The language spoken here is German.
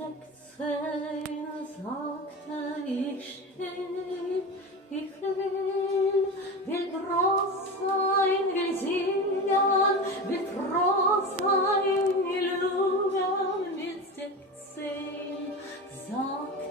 16 sagte ich still, ich will groß sein, will singen, will froh sein, will lügen. Mit 16 sagte